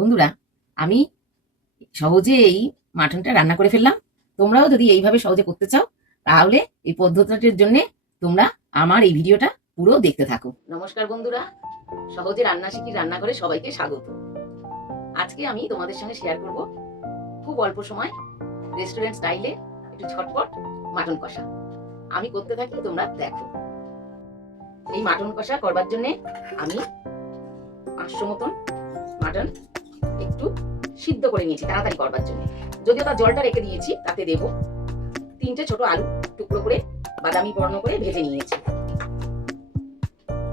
বন্ধুরা, আমি সহজে এই মাটনটা রান্না করে ফেললাম। তোমরাও যদি এইভাবে সহজে করতে চাও তাহলে এই পদ্ধতিটির জন্য তোমরা আমার এই ভিডিওটা পুরো দেখতে থাকো। নমস্কার বন্ধুরা, সহজে রান্না শিখি রান্নাঘরে সবাইকে স্বাগত। আজকে আমি তোমাদের সঙ্গে শেয়ার করব খুব অল্প সময় রেস্টুরেন্ট স্টাইলে একটু ঝটপট মাটন কষা। আমি করতে থাকি, তোমরা দেখো। এই মাটন কষা করবার জন্য আমি 500 মতন মাটন একটু সিদ্ধ করে নিয়েছি তাড়াতাড়ি করবার জন্য। যদিও তার জলটা রেখে দিয়েছি, তাতে দেব 3টে ছোট আলু টুকরো করে বাদামি বর্ণ করে ভেজে নিয়েছি।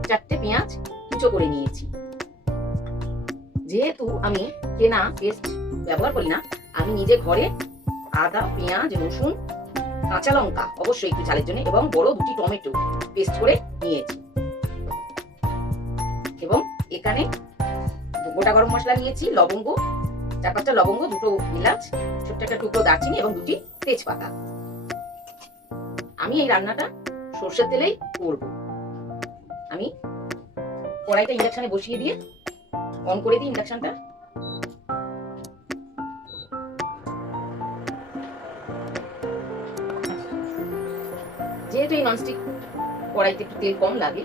4টে পেঁয়াজ কুচো করে নিয়েছি। যেহেতু আমি কেনা পেস্ট ব্যবহার করি না, আমি নিজে ঘরে আদা, পেঁয়াজ, রসুন, কাঁচা লঙ্কা অবশ্যই একটু ঝালের জন্য এবং বড় 2টি টমেটো পেস্ট করে নিয়েছি। এবং এখানে গোটা গরম মশলা নিয়েছি, লবঙ্গ, 4-5টা লবঙ্গ, 2টো এলাচ, ছোট্ট একটা টুকরো দারচিনি এবং 2টি তেজপাতা। আমি এই রান্নাটা সরষের তেলেই করব। আমি কড়াইটা ইন্ডাকশনে বসিয়ে দিয়ে অন করে দিই ইন্ডাকশনটা। যেহেতু এই ননস্টিক কড়াইতে একটু তেল কম লাগে,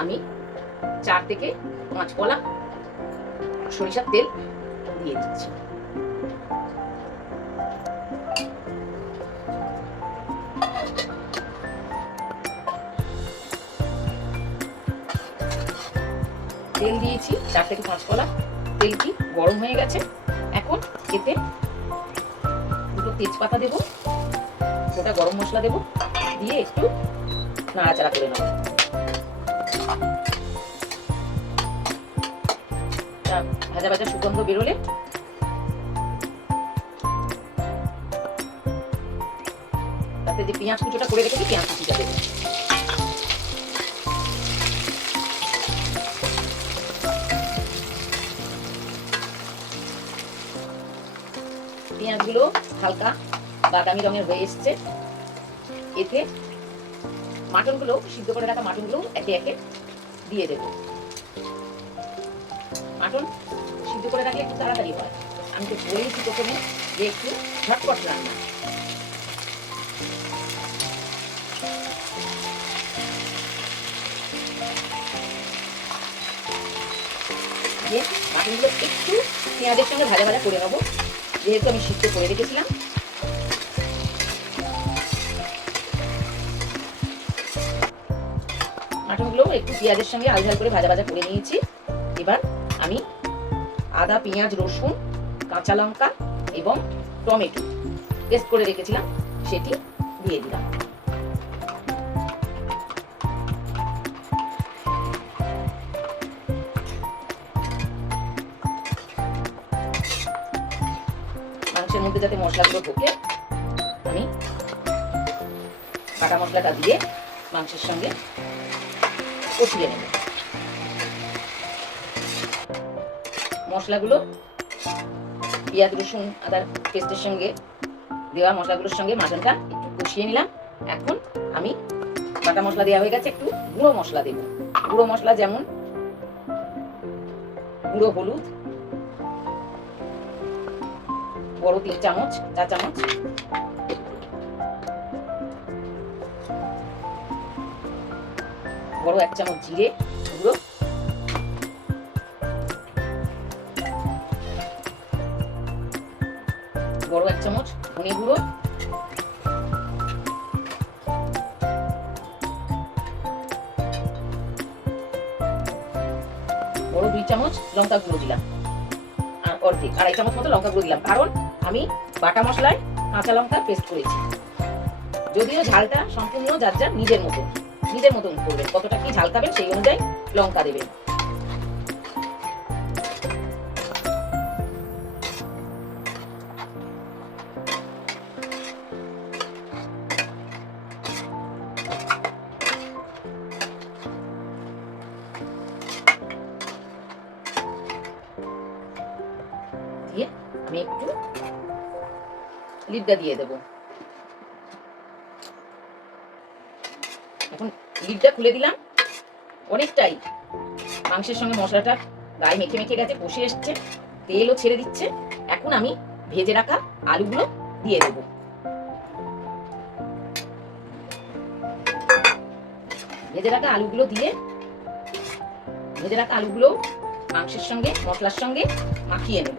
আমি 4 থেকে 5 কলা সরিষার তেল দিয়ে দিচ্ছি। তেল দিয়েছি 4 থেকে 5 কলা। তেলটি গরম হয়ে গেছে। এখন এতে 2টো তেজপাতা দেব, গোটা গরম মশলা দেব, দিয়ে একটু নাড়াচাড়া করে নেব। ভাজা ভাজা সুগন্ধ বেরোলে তাতে যে পেঁয়াজ কুচোটা করে রেখেছি পেঁয়াজ কুচিটা দেবো। পেঁয়াজগুলো হালকা বাদামি রঙের হয়ে এসছে। এতে মাটনগুলো, সিদ্ধ করে রাখা মাটনগুলো একে একে দিয়ে দেব। মাটন সিদ্ধ করে রাখলে একটু তাড়াতাড়ি হয়। আমি তো বলেছি প্রথমে যে একটু ঝটপট রান্না। দিয়ে মাটনগুলো একটু পেঁয়াজের সঙ্গে ভাজা ভাজা করে নেবো, যেহেতু আমি সিদ্ধ করে রেখেছিলাম। মাটনগুলো একটু পেঁয়াজের সঙ্গে আলঝাল করে ভাজা ভাজা করে নিয়েছি। এবার আমি আদা, পেঁয়াজ, রসুন, কাঁচা লঙ্কা এবং টমেটো পেস্ট করে রেখেছিলাম সেটি দিয়ে দিলাম। মাংসের মধ্যে যাতে মশলাগুলো ঢোকে, আমি বাটা মশলাটা দিয়ে মাংসের সঙ্গে কষিয়ে নেব। মশলাগুলো পেঁয়াজ, রসুন, আদার পেস্টের সঙ্গে দেওয়া মশলাগুলোর সঙ্গে মাটনটা একটু কষিয়ে নিলাম। এখন আমি বাটা মশলা দেওয়া হয়ে গেছে, একটু গুঁড়ো মশলা দেব। গুঁড়ো মশলা যেমন গুঁড়ো হলুদ বড় 3 চামচ, 4 চামচ, বড় 1 চামচ জিরে গুঁড়ো, বড় 1 চামচ ধনে গুঁড়ো, বড় 2 চামচ লঙ্কা গুঁড়ো দিলাম, আর অর্ধেক 2.5 চামচ মতো লঙ্কা গুঁড়ো দিলাম, কারণ আমি বাটা মশলায় কাঁচা লঙ্কা পেস্ট করেছি। যদিও ঝালটা সম্পূর্ণ যার যার নিজের মতন করবেন, কতটা কি ঝাল খাবেন সেই অনুযায়ী লঙ্কা দেবেন। দিয়ে আমি একটু লিডটা দিয়ে দেব। এখন লিডটা খুলে দিলাম। অনেকটাই মাংসের সঙ্গে মশলাটা গায়ে মেখে মেখে গেছে, কষে এসছে। তেলও ছেড়ে দিচ্ছে। এখন আমি ভেজে রাখা আলুগুলো দিয়ে দেবো। ভেজে রাখা আলুগুলো দিয়ে মাংসের সঙ্গে মশলার সঙ্গে মাখিয়ে নেব।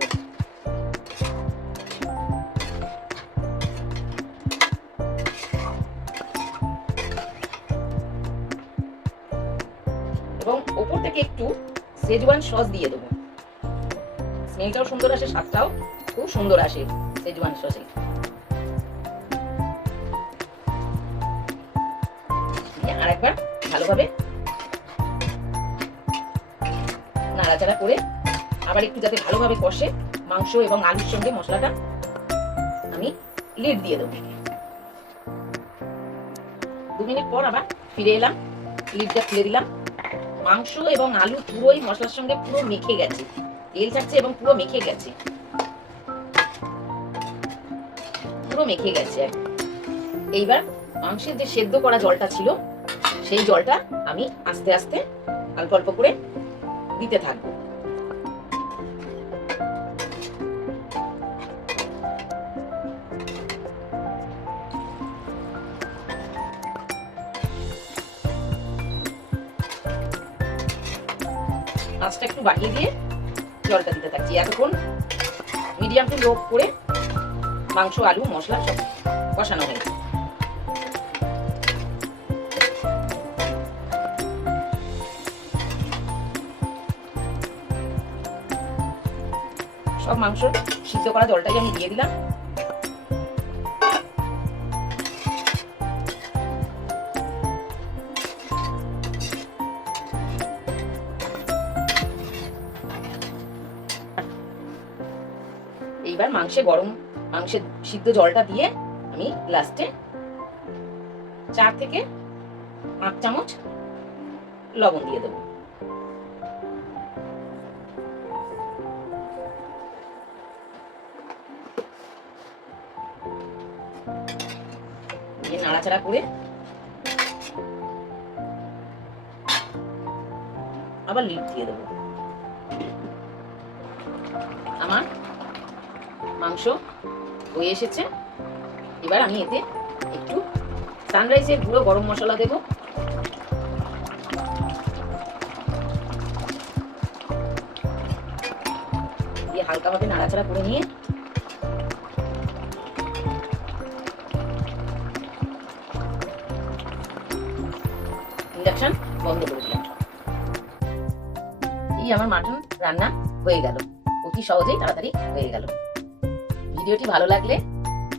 এবং ওপর থেকে একটু শেজওয়ান সস দিয়ে দেবো। স্মেলটাও সুন্দর আসে, স্বাদটাও খুব সুন্দর আসে শেজওয়ান সসে। আর একবার ভালোভাবে নাড়াচাড়া করে আবার একটু যাতে ভালোভাবে কষে মাংস এবং আলুর সঙ্গে মশলাটা, আমি লিড দিয়ে দেবো। 2 মিনিট পর আবার ফিরে এলাম, লিডটা খুলে দিলাম। মাংস এবং আলু পুরোই মশলার সঙ্গে পুরো মেখে গেছে, তেল ছাড়ছে এবং পুরো মেখে গেছে, এইবার মাংসের যে সেদ্ধ করা জলটা ছিল সেই জলটা আমি আস্তে আস্তে অল্প অল্প করে দিতে থাকবো। আঁচটা একটু বাড়িয়ে দিয়ে জলটা দিতে থাকছি। এতক্ষণ মিডিয়াম টু লো করে মাংস আলু মশলা সব কষানো হয়েছে। সব মাংস সিদ্ধ করা জলটাই আমি দিয়ে দিলাম। এইবার মাংসের সিদ্ধ জলটা দিয়ে আমি লাস্টে 4 থেকে 8 চামচ লবণ দিয়ে দেবো। নাড়াচাড়া করে আবার লিড দিয়ে দেবো। আমার মাংস হয়ে এসেছে। এবার আমি এতে একটু সানরাইজের গুঁড়ো গরম মশলা দেব। দিয়ে হালকাভাবে নাড়াচাড়া করে নিয়ে ইন্ডাকশন বন্ধ করে দিলাম। এই আমার মাটন রান্না হয়ে গেল, অতি সহজেই তাড়াতাড়ি হয়ে গেল। ভিডিওটি ভালো লাগলে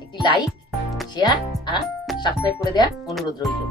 একটি লাইক, শেয়ার আর সাবস্ক্রাইব করে দেওয়ার অনুরোধ রইল।